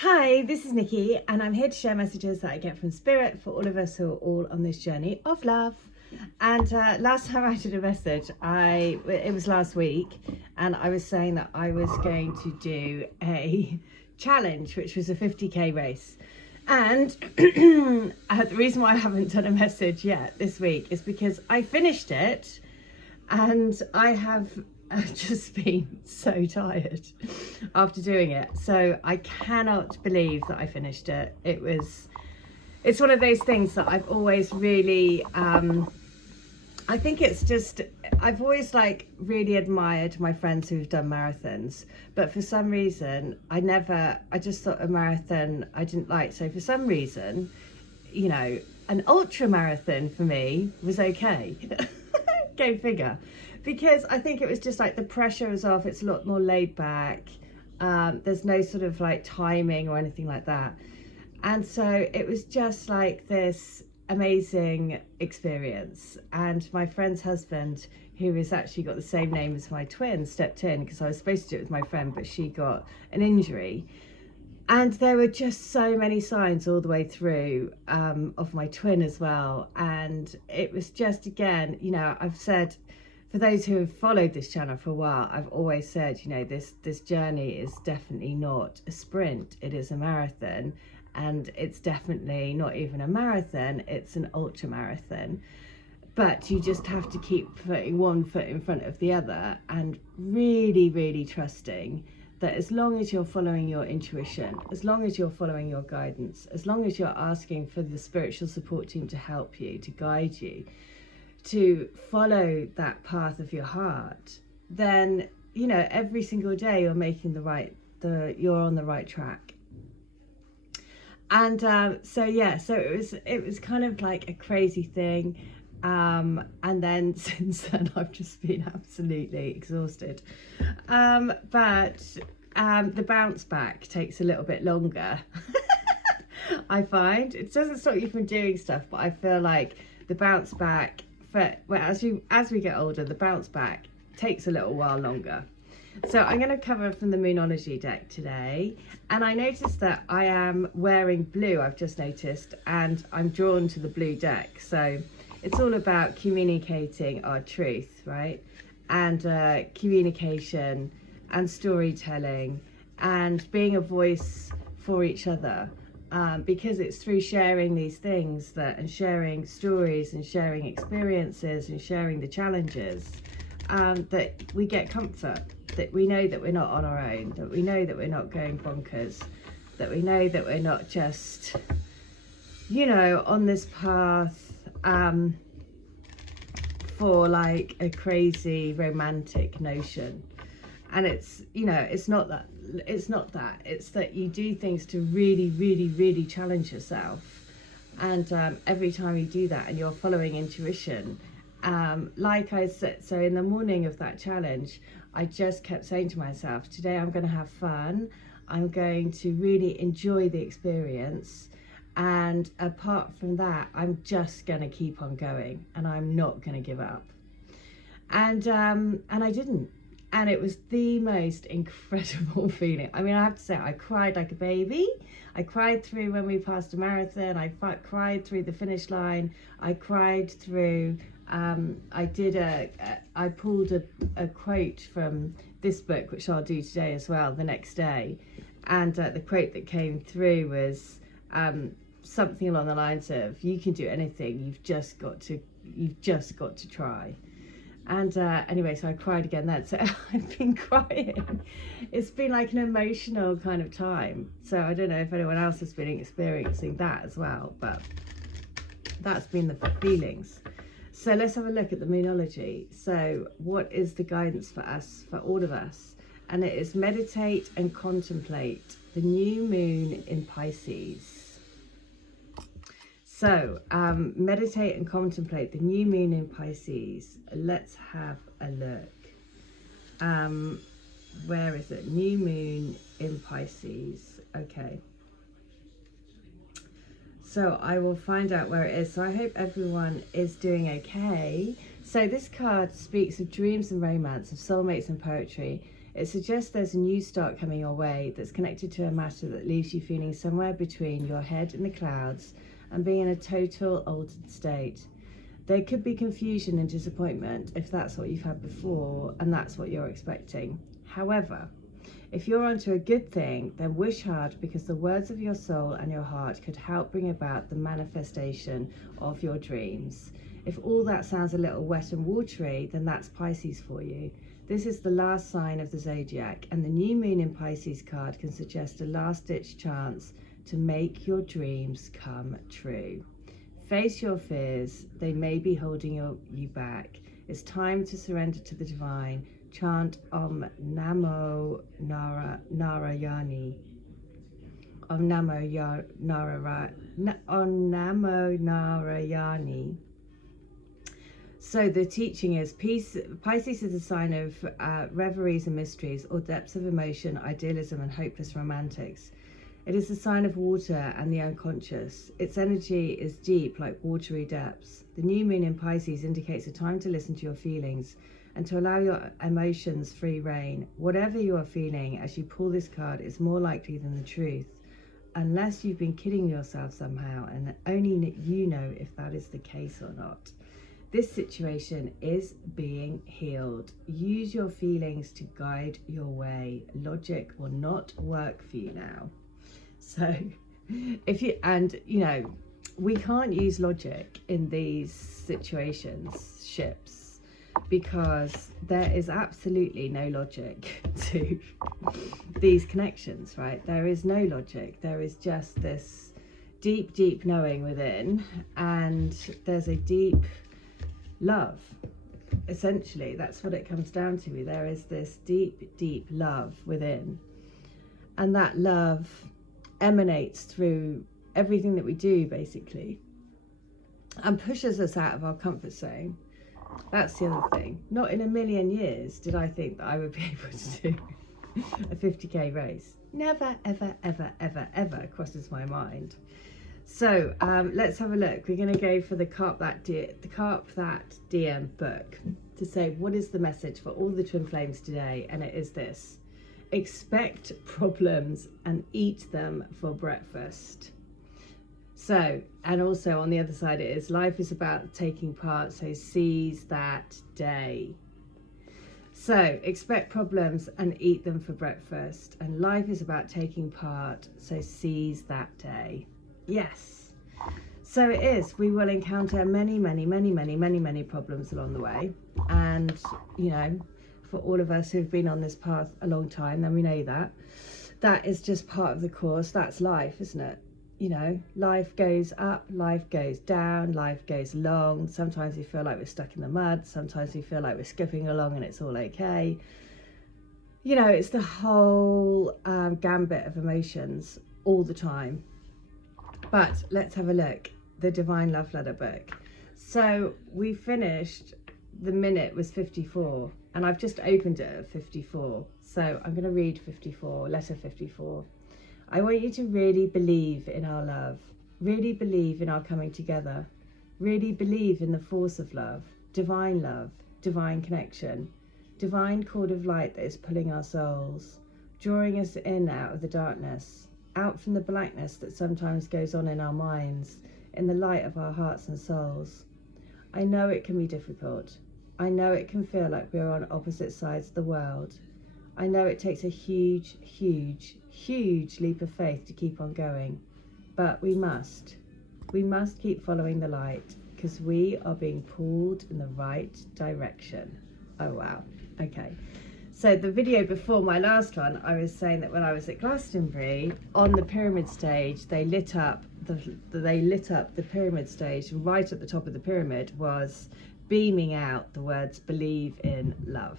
Hi, this is Nikki, and I'm here to share messages that I get from Spirit for all of us who are all on this journey of love. And last time I did a message, it was last week, and I was saying that I was going to do a challenge, which was a 50k race. And the reason why I haven't done a message yet this week is because I finished it, and I've just been so tired after doing it. So I cannot believe that I finished it. It's one of those things that I've always really, I think it's just, I've always really admired my friends who've done marathons, but for some reason, I just thought a marathon I didn't like. So for some reason, an ultra marathon for me was okay. Go figure. Because I think it was just the pressure is off. It's a lot more laid back. There's no sort of timing or anything like that. And so it was just this amazing experience. And my friend's husband, who has actually got the same name as my twin, stepped in because I was supposed to do it with my friend, but she got an injury. And there were just so many signs all the way through of my twin as well. And it was just, again, I've said, for those who have followed this channel for a while, I've always said, this journey is definitely not a sprint. It is a marathon, and it's definitely not even a marathon. It's an ultra marathon. But you just have to keep putting one foot in front of the other and really, really trusting that as long as you're following your intuition, as long as you're following your guidance, as long as you're asking for the spiritual support team to help you, to guide you, to follow that path of your heart, then every single day you're making you're on the right track. And so it was kind of a crazy thing, and then since then I've just been absolutely exhausted, but the bounce back takes a little bit longer. I find it doesn't stop you from doing stuff, but I feel like the bounce back, as we get older, the bounce back takes a little while longer. So I'm going to cover from the Moonology deck today, and I noticed that I am wearing blue, I've just noticed, and I'm drawn to the blue deck. So it's all about communicating our truth, right? And communication and storytelling and being a voice for each other. Because it's through sharing these things and sharing stories and sharing experiences and sharing the challenges that we get comfort, that we know that we're not on our own, that we know that we're not going bonkers, that we know that we're not just, on this path for a crazy romantic notion. And it's not that, it's that you do things to really, really, really challenge yourself. And every time you do that and you're following intuition, like I said, so in the morning of that challenge, I just kept saying to myself, today I'm going to have fun, I'm going to really enjoy the experience, and apart from that, I'm just going to keep on going, and I'm not going to give up. And I didn't. And it was the most incredible feeling. I mean, I have to say, I cried like a baby. I cried through when we passed a marathon. I cried through the finish line. I cried through, I pulled a quote from this book, which I'll do today as well, the next day. And the quote that came through was something along the lines of, you can do anything, you've just got to try. And anyway, so I cried again then. So I've been crying. It's been an emotional kind of time. So I don't know if anyone else has been experiencing that as well, but that's been the feelings. So let's have a look at the Moonology. So what is the guidance for us, for all of us? And it is meditate and contemplate the new moon in Pisces. So, meditate and contemplate the new moon in Pisces. Let's have a look. Where is it? New moon in Pisces. Okay. So I will find out where it is. So I hope everyone is doing okay. So this card speaks of dreams and romance, of soulmates and poetry. It suggests there's a new start coming your way that's connected to a matter that leaves you feeling somewhere between your head and the clouds and being in a total altered state. There could be confusion and disappointment if that's what you've had before and that's what you're expecting. However, if you're onto a good thing, then wish hard, because the words of your soul and your heart could help bring about the manifestation of your dreams. If all that sounds a little wet and watery, then that's Pisces for you. This is the last sign of the zodiac, and the new moon in Pisces card can suggest a last-ditch chance to make your dreams come true. Face your fears. They may be holding you back. It's time to surrender to the divine. Chant Om Namo Narayani. Om Namo Narayani. So the teaching is Pisces is a sign of reveries and mysteries, or depths of emotion, idealism and hopeless romantics. It is a sign of water and the unconscious. Its energy is deep, like watery depths. The new moon in Pisces indicates a time to listen to your feelings and to allow your emotions free rein. Whatever you are feeling as you pull this card is more likely than the truth, unless you've been kidding yourself somehow, and only you know if that is the case or not. This situation is being healed. Use your feelings to guide your way. Logic will not work for you now. So we can't use logic in these situationships, because there is absolutely no logic to these connections, right? There is no logic. There is just this deep, deep knowing within, and there's a deep love. Essentially, that's what it comes down to. There is this deep, deep love within, and that love emanates through everything that we do, basically, and pushes us out of our comfort zone. That's the other thing. Not in a million years did I think that I would be able to do a 50k race. Never, ever, ever, ever, ever crosses my mind. So let's have a look. We're going to go for the Carp That DM book to say, what is the message for all the twin flames today? And it is this: expect problems and eat them for breakfast. So, and also on the other side it is, life is about taking part, so seize that day. So expect problems and eat them for breakfast, and life is about taking part, so seize that day. Yes, so it is. We will encounter many problems along the way, and for all of us who've been on this path a long time, then we know that is just part of the course. That's life, isn't it? Life goes up, life goes down, life goes long. Sometimes we feel like we're stuck in the mud, sometimes we feel like we're skipping along and it's all okay. It's the whole gambit of emotions all the time. But let's have a look. The Divine Love Letter book. So we finished, the minute was 54, and I've just opened it at 54. So I'm going to read 54, letter 54. I want you to really believe in our love, really believe in our coming together, really believe in the force of love, divine connection, divine cord of light that is pulling our souls, drawing us in out of the darkness, out from the blackness that sometimes goes on in our minds, in the light of our hearts and souls. I know it can be difficult. I know it can feel like we're on opposite sides of the world. I know it takes a huge, huge, huge leap of faith to keep on going, but we must keep following the light, because we are being pulled in the right direction. Oh wow. Okay, so the video before my last one, I was saying that when I was at Glastonbury on the pyramid stage, they lit up the pyramid stage, and right at the top of the pyramid was beaming out the words "believe in love."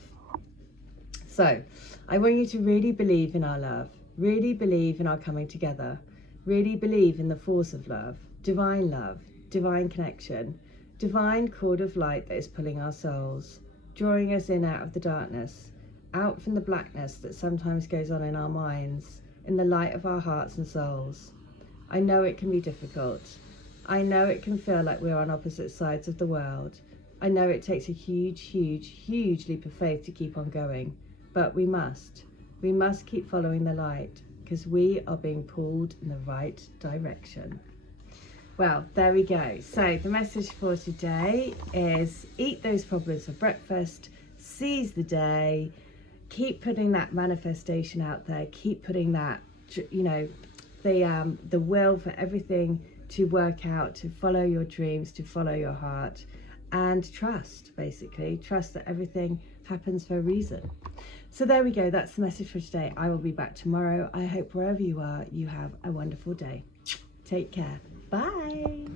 So I want you to really believe in our love, really believe in our coming together, really believe in the force of love, divine connection, divine cord of light that is pulling our souls, drawing us in out of the darkness, out from the blackness that sometimes goes on in our minds, in the light of our hearts and souls. I know it can be difficult. I know it can feel like we're on opposite sides of the world. I know it takes a huge, huge, huge leap of faith to keep on going. but we must keep following the light, because we are being pulled in the right direction. Well, there we go. So the message for today is eat those problems for breakfast, seize the day, keep putting that manifestation out there, keep putting that, you know, the will for everything to work out, to follow your dreams, to follow your heart, and trust, basically. Trust that everything happens for a reason. So there we go. That's the message for today. I will be back tomorrow. I hope wherever you are, you have a wonderful day. Take care. Bye.